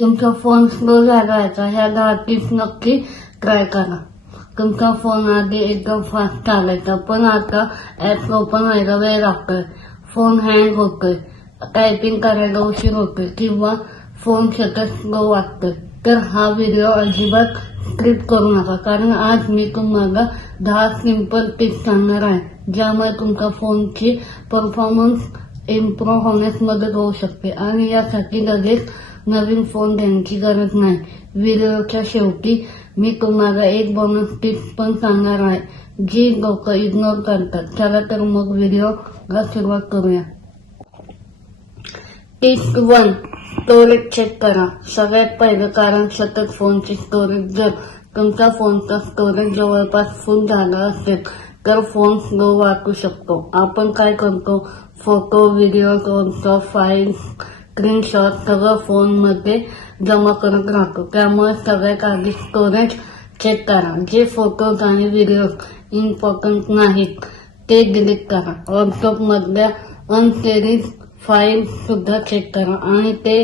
तुमचा phone slow झाला ह्या 10 टिप्स नक्की ट्राय करा. तुमचा फोन आधी एकदम फास्ट चालायचा, पण आता ऍप ओपन व्हायला वेळ लागतोय, फोन हँग होतोय, टायपिंग करायला उशीर होतोय किंवा फोन सतत स्लो वाटतोय. तर हा व्हिडिओ अजिबात स्किप करू नका, कारण आज मी तुम्हाला 10 सिंपल टिप्स सांगणार आहे ज्यामुळे तुमच्या फोनची परफॉर्मन्स इम्प्रूव्ह होण्यास मदत होऊ शकते. आणि यासाठी लगेच नवीन फोन घ्यायची गरज नाही. व्हिडिओच्या शेवटी मी तुम्हाला एक बोनस टिप्स पण सांगणार आहे जी लोक इग्नोर करतात. चला तर मग व्हिडिओला सुरुवात करूया. टिप 1, स्टोरेज चेक करा. सगळ्यात पहिलं कारण सतत फोनची स्टोरेज. जर तुमच्या फोनचा स्टोरेज जवळपास फुल झाला असेल तर फोन स्लो वाटू शकतो. आपण काय करतो, फोटो, व्हिडिओ, फाईल्स, स्क्रीनशॉट सगळं फोनमध्ये जमा करत राहतो. त्यामुळे सगळ्यात आधी स्टोरेज चेक करा. जे फोटोज आणि व्हिडिओ इम्पॉर्टंट नाहीत ते डिलीट करा. व्हॉट्सअप मधल्या अनसेव्ड फाईल सुद्धा चेक करा आणि ते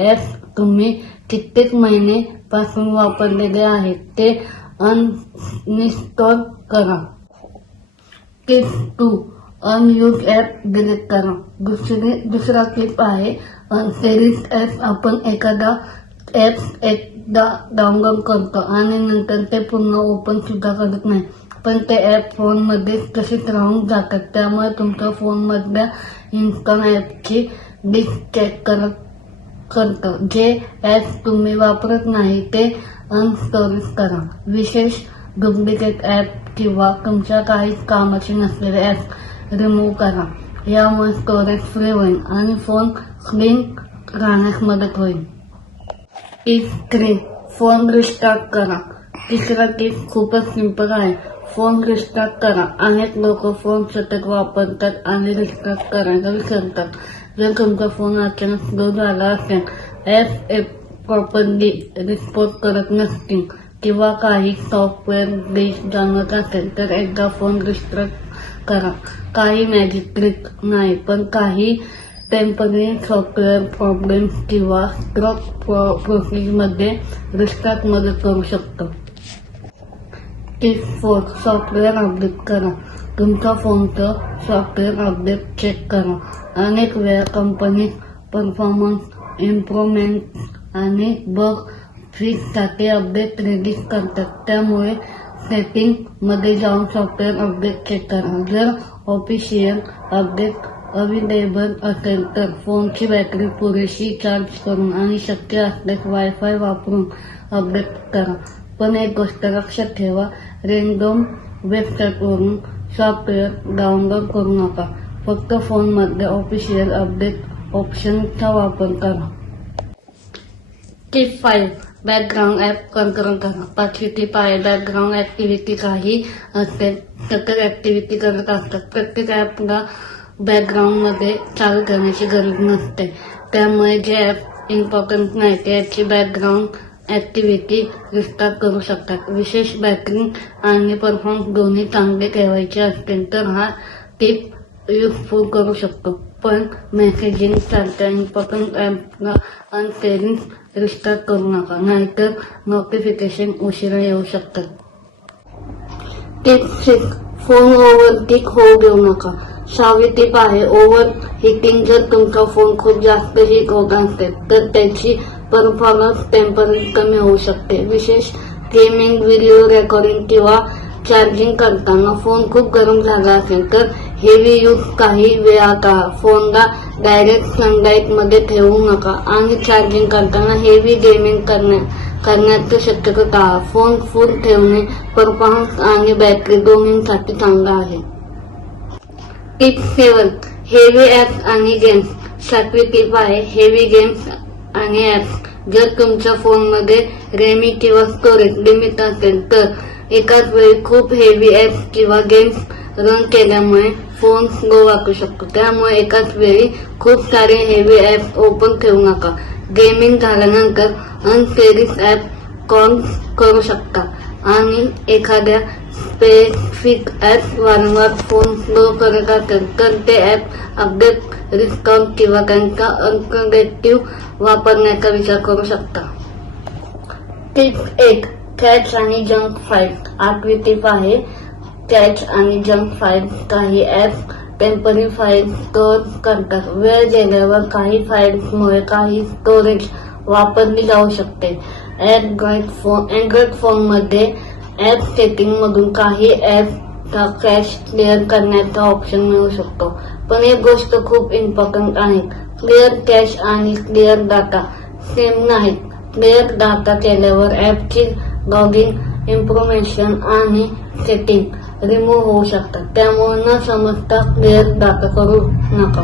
ऍप तुम्ही कित्येक महिने पासून वापरलेले आहेत ते अनइन्स्टॉल करा. टिप 2, अनयूज ऍप डिलीट करा. दुसरा टिप आहे अनसेव्ड ऍप. आपण एखादा ऍप एकदा डाउनलोड करतो आणि नंतर ते पुन्हा ओपन सुद्धा करत नाही, पण ते ऍप फोन मध्ये तसेच राहून जातात. त्यामुळे तुमच्या फोन मधल्या इन्स्टॉल ऍपची लिस्ट चेक करतं. जे ऍप तुम्ही वापरत नाही ते अनइन्स्टॉल करा. विशेष डुप्लिकेट ऍप किंवा तुमच्या काहीच कामाचे नसलेले ऍप रिमूव्ह करा. यामुळे स्टोरेज फ्री होईल आणि फोन क्लीन राहण्यास मदत होईल. टिप 3, फोन रिस्टार्ट करा. तिसरा टिप खूपच सिंपल आहे. फोन रिस्टार्ट करा. अनेक लोक फोन सतत वापरतात आणि रिस्टार्ट करायला विसरतात. जर तुमचा फोन अचानक स्लो झाला असेल, ऍप प्रॉपरली रिस्पॉन्ड करत नसतील किंवा काही सॉफ्टवेअर ग्लिच जाणवत असेल तर एकदा फोन रिस्टार्ट करा. काही मॅजिक ट्रिक नाही, पण काही टेम्पररी सॉफ्टवेअर प्रॉब्लेम्स किंवा स्ट्रक प्रोसेसमध्ये रिस्टार्ट मदत करू शकतो. टिप 4, सॉफ्टवेअर अपडेट करा. तुमच्या फोनचं सॉफ्टवेअर अपडेट चेक करा. अनेक वेळा कंपनी परफॉर्मन्स इम्प्रूव्हमेंट आणि बग फिक्ससाठी अपडेट रिलीज करतात. त्यामुळे सेटिंग मध्ये जाऊन सॉफ्टवेअर अपडेट चेक करा. जर ऑफिशियल अपडेट अवेलेबल असेल तर फोनची बॅटरी पुरेशी चार्ज करून आणि शक्य असल्यास वायफाय वापरून अपडेट करा. पण एक गोष्ट लक्षात ठेवा, रँडम वेबसाईटवरून सॉफ्टवेअर डाउनलोड करू नका. फक्त फोनमध्ये ऑफिशियल अपडेट ऑप्शनचा वापर करा. टिप 5, बॅकग्राऊंड ऍप कंट्रोल करा. 5वी टिप आहे बॅकग्राऊंड ऍक्टिव्हिटी. काही असेल सतत ऍक्टिव्हिटी करत असतात. प्रत्येक ऍपला बॅकग्राऊंड मध्ये चालू करण्याची गरज नसते. त्यामुळे जे ऍप इम्पॉर्टंट नाही त्याची बॅकग्राऊंड ऍक्टिव्हिटी रिस्टार्ट करू शकतात. विशेष बॅटरी आणि परफॉर्मन्स दोन्ही चांगले ठेवायचे असतील तर हा टिप युजफुल करू शकतो. पण मेसेजिंग सारख्या इम्पॉर्टंट ऍपला अनसेव्ड रिस्टार्ट करू नका, नाहीतर नोटिफिकेशन उशिरा येऊ शकतात. टिप 6, फोन ओव्हरहीट होऊ देऊ नका. 6वी टिप आहे ओव्हर हिटिंग. जर तुमचा फोन खूप जास्त हीट होत असेल तर त्याची परफॉर्मन्स टेम्पररी कमी होऊ शकते. विशेष गेमिंग, व्हिडिओ रेकॉर्डिंग किंवा चार्जिंग करताना फोन खूप गरम झाला असेल तर हेवी यूज काही वेळा टाळा. फोनला डायरेक्ट सनलाईट मध्ये ठेवू नका आणि चार्जिंग करताना हेवी गेमिंग करण्याचं शक्यतो टाळा. फोन फुल ठेवणे परफॉर्मन्स आणि बॅटरी दोन्हीसाठी चांगला आहे. टिप 7, हेवी ऍप्स आणि गेम्स. 7वी टिप आहे हेवी गेम्स आणि ऍप्स. जर तुमच्या फोनमध्ये रॅमी किंवा स्टोरेज लिमिट असेल तर एकाच वेळी खूप हेवी ऍप्स किंवा गेम्स रन केल्यामुळे फोन स्लो वाटू शकतो. त्यामुळे एकाच वेळी खूप सारे हेवी ऍप्स ओपन ठेवू नका. गेमिंग झाल्यानंतर अनसेव्ड ऍप कॉल करू शकता आणि एखाद्या स्पेसिफिक ऍप वारंवार फोन स्लो करत असेल तर ते ऍप अपडेट, रिस्टॉर किंवा त्यांचा अल्टरनेटिव्ह वापरण्याचा विचार करू शकता. टिप 1. कॅच आणि जंक फाईल. 8वी टिप आहे कॅच आणि जंक फाईल. काही ऍप टेम्पररी फाईल स्टोअर करतात. वेळ गेल्यावर काही फाईल्समुळे काही स्टोरेज वापरली जाऊ शकते. अँड्रॉइड फोनमध्ये ऍप सेटिंग मधून काही ऍपचा कॅश क्लिअर करण्याचा ऑप्शन मिळू शकतो. पण एक गोष्ट खूप इम्पॉर्टंट आहे, क्लिअर कॅश आणि क्लिअर डाटा सेम नाहीत. क्लिअर डाटा केल्यावर ऍपची लॉगिन इन्फॉर्मेशन आणि सेटिंग रिमूव्ह होऊ शकतात. त्यामुळे न समजता क्लिअर डाटा करू नका.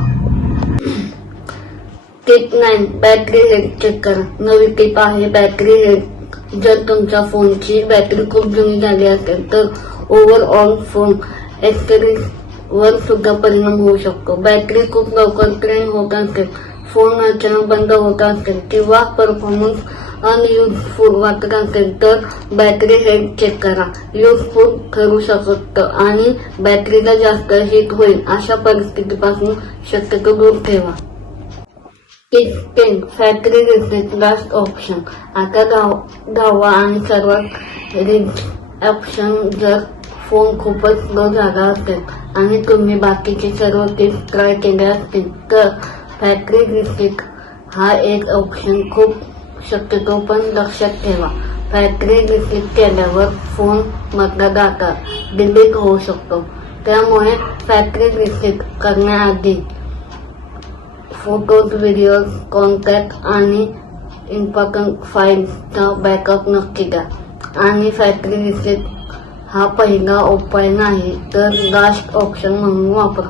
टिप 9. बॅटरी हेल्थ चेक करा. नवी टिप आहे बॅटरी हेल्थ. जर तुमच्या फोनची बॅटरी खूप जुनी झाली असेल तर ओव्हरऑल फोन वर सुद्धा परिणाम होऊ शकतो. बॅटरी खूप लवकर ड्रेन होत असेल, फोन अचानक बंद होत असेल किंवा परफॉर्मन्स अनयुजफुल वाटत असेल तर बॅटरी हेल्थ चेक करा. युजफुल ठरू शकतं आणि बॅटरीला जास्त हीट होईल अशा परिस्थितीपासून शक्यतो दूर ठेवा. Tip 10. Factory reset last option. आता 10वा आणि सर्वात रिस्क ऑप्शन. जर फोन खूपच स्लो झाला असेल आणि तुम्ही बाकीचे सर्व टिप्स ट्राय केले असतील तर फॅक्टरी रिसेट हा एक ऑप्शन खूप शक्यतो, पण लक्षात ठेवा फॅक्टरी रिसेट केल्यावर फोन मधला डाटा डिलीट होऊ शकतो. त्यामुळे फॅक्टरी रिसेट करण्याआधी फोटोज, व्हिडिओज, कॉन्टॅक्ट आणि इम्पॉर्टंट फाईल्सचा बॅकअप नक्की द्या. आणि फॅक्टरी रिसेट हा पहिला उपाय नाही तर लास्ट ऑप्शन म्हणून वापरा.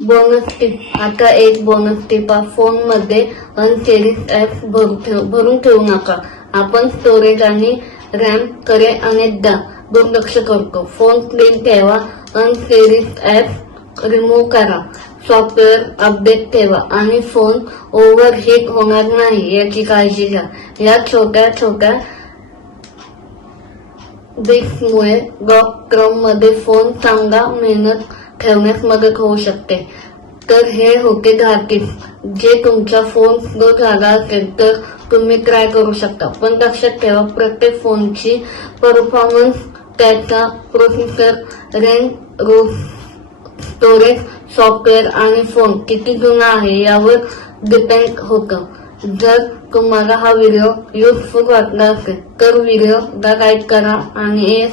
Bonus tip. आता एक बोनस टिप. फोनमध्ये अनचेरिश ऍप्स भरून ठेवू नका. आपण स्टोरेज आणि रॅम कडे अनेकदा दुर्लक्ष करतो. फोन क्लीन ठेवा, अनचेरिश ऍप्स रिमूव्ह करा, सॉफ्टवेअर अपडेट ठेवा आणि फोन ओव्हरहीट होणार नाही याची काळजी घ्या. या छोट्या छोट्या ट्रिक्समुळे लॉंग टर्म मध्ये फोन चांगला मेहनत ठेवण्यास मदत होऊ शकते. तर हे होते 10 टिप्स जे तुमचा फोन स्लो झाला असेल तर तुम्ही ट्राय करू शकता. पण लक्षात ठेवा प्रत्येक फोनची परफॉर्मन्स, त्याचा प्रोसेसर, रेंज, स्टोरेज, सॉफ्टवेअर आणि फोन किती जुना आहे यावर डिपेंड होतं. जर तुम्हाला हा व्हिडिओ युजफुल वाटला असेल तर व्हिडिओला लाईक करा आणि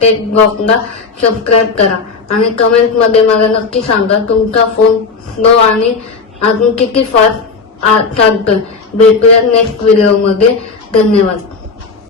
टेक ब्लॉगला सबस्क्राईब करा आणि कमेंट मध्ये मला नक्की सांगा तुमचा फोन स्लो आणि अजून किती फास्ट चालतोय. भेटूया नेक्स्ट व्हिडिओ मध्ये. धन्यवाद.